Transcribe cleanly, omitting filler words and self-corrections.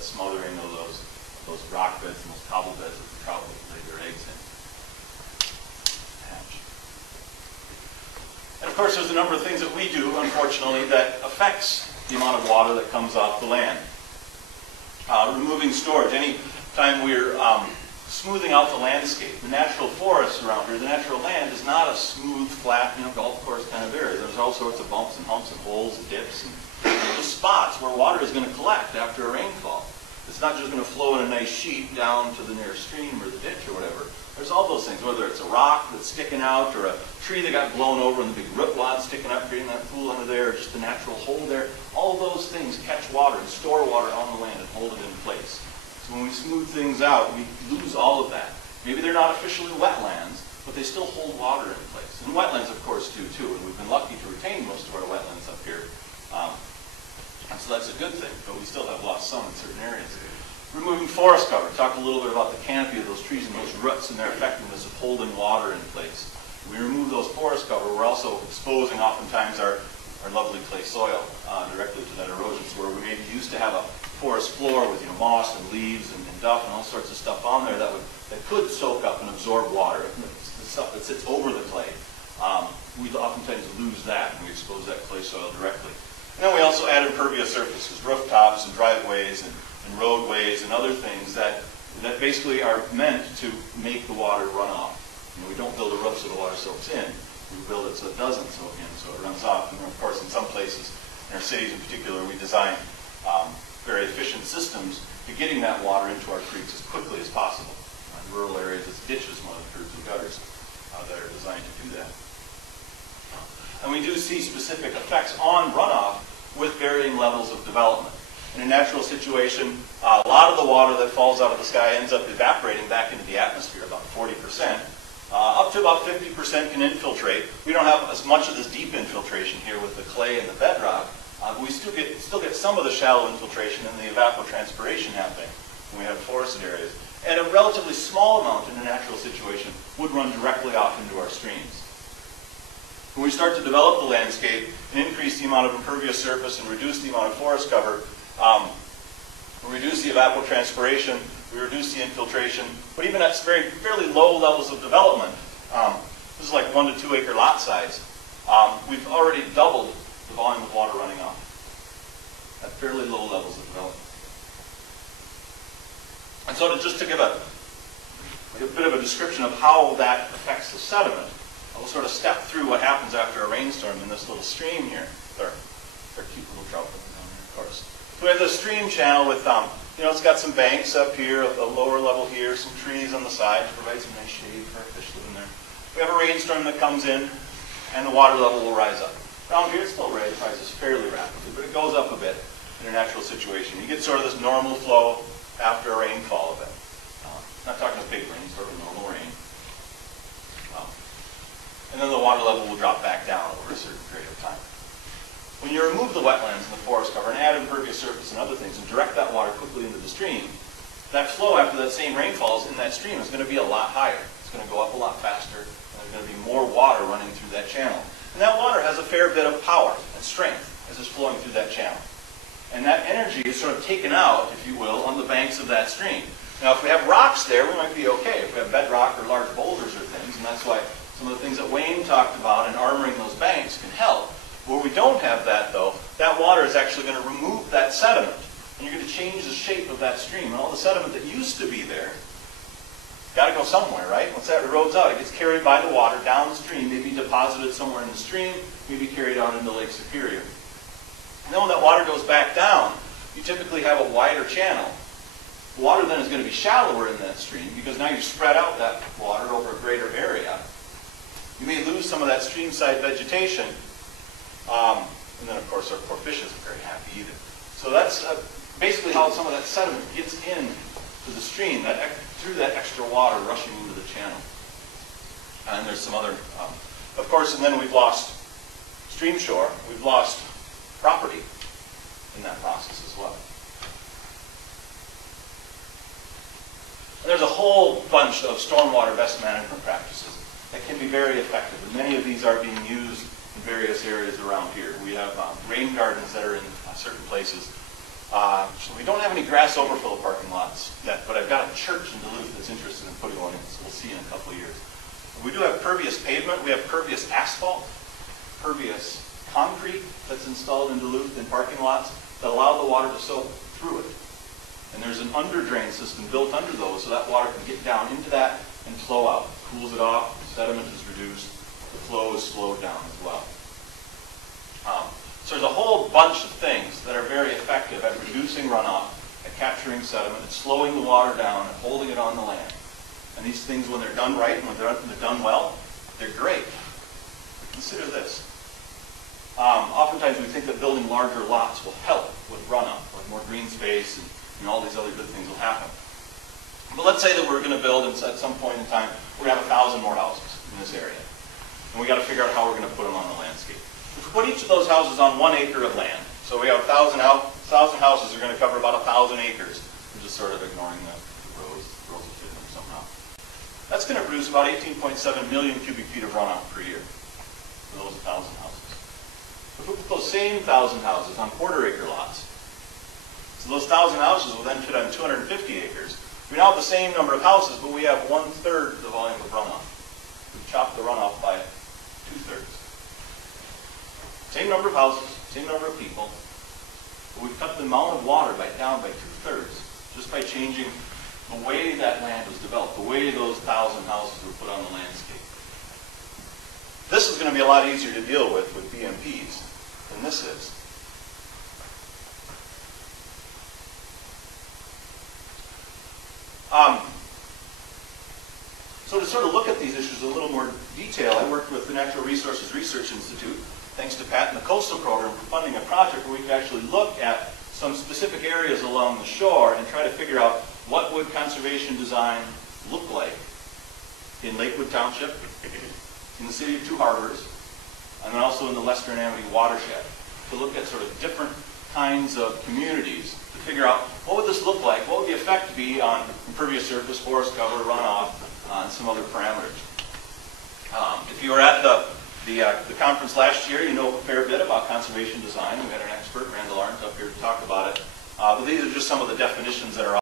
smothering of those rock beds and those cobble beds that the trout will lay their eggs in. Hatch. And of course, there's a number of things that we do, unfortunately, that affects the amount of water that comes off the land. Removing storage. Any time we're smoothing out the landscape, the natural forests around here, the natural land is not a smooth, flat, golf course kind of area. There's all sorts of bumps and humps and holes and dips and just spots where water is going to collect after a rainfall. It's not just going to flow in a nice sheet down to the nearest stream or the ditch or whatever. There's all those things, whether it's a rock that's sticking out or a tree that got blown over and the big root wad sticking up, creating that pool under there, or just a natural hole there. All those things catch water and store water on the land and hold it in place. So when we smooth things out, we lose all of that. Maybe they're not officially wetlands, but they still hold water in place. And wetlands, of course, do too. And we've been lucky to retain most of our wetlands up here. And so that's a good thing, but we still have lost some in certain areas. Removing forest cover. Talk a little bit about the canopy of those trees and those roots and their effectiveness of holding water in place. When we remove those forest cover, we're also exposing oftentimes our lovely clay soil directly to that erosion. So where we maybe used to have a forest floor with moss and leaves and duff and all sorts of stuff on there that could soak up and absorb water, the stuff that sits over the clay, we oftentimes lose that when we expose that clay soil directly. And then we also add impervious surfaces, rooftops and driveways and roadways and other things that basically are meant to make the water run off. We don't build a roof so the water soaks in. We build it so it doesn't soak in, so it runs off. And of course, in some places, in our cities in particular, we design very efficient systems to getting that water into our creeks as quickly as possible. In rural areas, it's ditches more than curbs and gutters that are designed to do that. And we do see specific effects on runoff with varying levels of development. In a natural situation, a lot of the water that falls out of the sky ends up evaporating back into the atmosphere, about 40%. Up to about 50% can infiltrate. We don't have as much of this deep infiltration here with the clay and the bedrock. We still get some of the shallow infiltration and the evapotranspiration happening when we have forested areas. And a relatively small amount in a natural situation would run directly off into our streams. When we start to develop the landscape and increase the amount of impervious surface and reduce the amount of forest cover, we reduce the evapotranspiration, we reduce the infiltration, but even at fairly low levels of development, this is like 1 to 2 acre lot size, we've already doubled the volume of water running off at fairly low levels of development. And so just to give a bit of a description of how that affects the sediment, we'll sort of step through what happens after a rainstorm in this little stream here. Our cute little trout down here, of course. So we have the stream channel with, it's got some banks up here, a lower level here, some trees on the side to provide some nice shade for our fish living there. We have a rainstorm that comes in, and the water level will rise up. Down here, it still rises fairly rapidly, but it goes up a bit in a natural situation. You get sort of this normal flow after a rainfall event. Not talking a big rain, sort of normal rain. And then the water level will drop back down over a certain period of time. When you remove the wetlands and the forest cover and add impervious surface and other things and direct that water quickly into the stream, that flow after that same rainfall in that stream is going to be a lot higher. It's going to go up a lot faster, and there's going to be more water running through that channel. And that water has a fair bit of power and strength as it's flowing through that channel. And that energy is sort of taken out, if you will, on the banks of that stream. Now, if we have rocks there, we might be okay. If we have bedrock or large boulders or things, and that's why some of the things that Wayne talked about in armoring those banks can help. Where we don't have that, though, that water is actually going to remove that sediment. And you're going to change the shape of that stream. And all the sediment that used to be there, got to go somewhere, right? Once that erodes out, it gets carried by the water downstream, maybe deposited somewhere in the stream, maybe carried out into Lake Superior. And then when that water goes back down, you typically have a wider channel. The water then is going to be shallower in that stream because now you've spread out that water over a greater area. You may lose some of that stream-side vegetation, and then, of course, our poor fish isn't very happy either. So that's basically how some of that sediment gets into the stream, through that extra water rushing into the channel. And there's some other, of course, and then we've lost stream shore. We've lost property in that process as well. And there's a whole bunch of stormwater best management practices that can be very effective, and many of these are being used in various areas around here. We have rain gardens that are in certain places. So we don't have any grass overflow parking lots yet, but I've got a church in Duluth that's interested in putting one in, so we'll see in a couple of years. We do have pervious pavement. We have pervious asphalt, pervious concrete that's installed in Duluth in parking lots that allow the water to soak through it. And there's an under-drain system built under those so that water can get down into that and flow out. Cools it off, the sediment is reduced, the flow is slowed down as well. So there's a whole bunch of things that are very effective at reducing runoff, at capturing sediment, at slowing the water down, and holding it on the land. And these things, when they're done right and when they're done well, they're great. Consider this. Oftentimes we think that building larger lots will help with runoff, like more green space and all these other good things will happen. But let's say that we're going to build, and at some point in time, we're going to have 1,000 more houses in this area. And we've got to figure out how we're going to put them on the landscape. If we put each of those houses on 1 acre of land, so we have 1,000 houses are going to cover about 1,000 acres. We're just sort of ignoring the rows. The rows will fit in them somehow. That's going to produce about 18.7 million cubic feet of runoff per year for those 1,000 houses. If we put those same 1,000 houses on quarter-acre lots, so those 1,000 houses will then fit on 250 acres. We now have the same number of houses, but we have 1/3 the volume of runoff. We've chopped the runoff by 2/3. Same number of houses, same number of people, but we've cut the amount of water down by 2/3 just by changing the way that land was developed, the way those 1,000 houses were put on the landscape. This is going to be a lot easier to deal with BMPs than this is. So to sort of look at these issues in a little more detail, I worked with the Natural Resources Research Institute, thanks to Pat and the Coastal Program, for funding a project where we could actually look at some specific areas along the shore and try to figure out what would conservation design look like in Lakewood Township, in the city of Two Harbors, and then also in the Western Amity watershed, to look at sort of different kinds of communities to figure out what would this look like, what would the effect be on impervious surface, forest cover, runoff, and some other parameters. If you were at the conference last year, you know a fair bit about conservation design. We had an expert, Randall Arndt, up here to talk about it. But these are just some of the definitions that are